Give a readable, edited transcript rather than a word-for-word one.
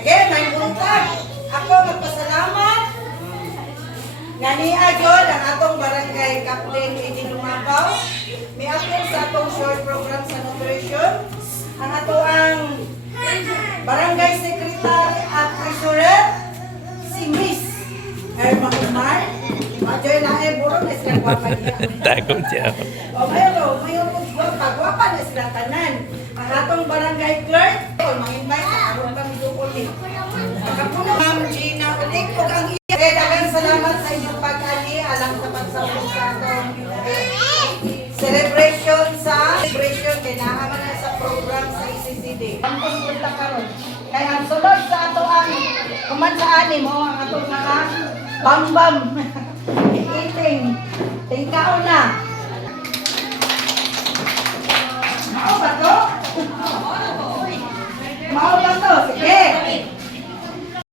Sige, may buntag. Ako magpasalamat. Nga ni Agyon, ang atong barangay Captain Eddie Lumabaw. May apil sa atong short program sa nutrition. Ang ato ang barangay secretary at treasurer, si Miss Erma Umar. Majoy na burong na sila guwapa niya. Takot siya. O mayo guwapa na sila tanan. Ang atong barangay clerk, mag-invite na aron kami doon ni. Pagkapuno, Ma'am Gina Ulik, o ang iya. Dagang salamat sa inyong pag-ali alang sa pagsapos sa atong celebration kay naaman na sa program sa ECCD. Ang punta karon. Kaya ang sunod sa ato ang kumansaan mo ang atong mga bambam. Eating. Tingkao na. Mao ba to? Mao ba to? Sige.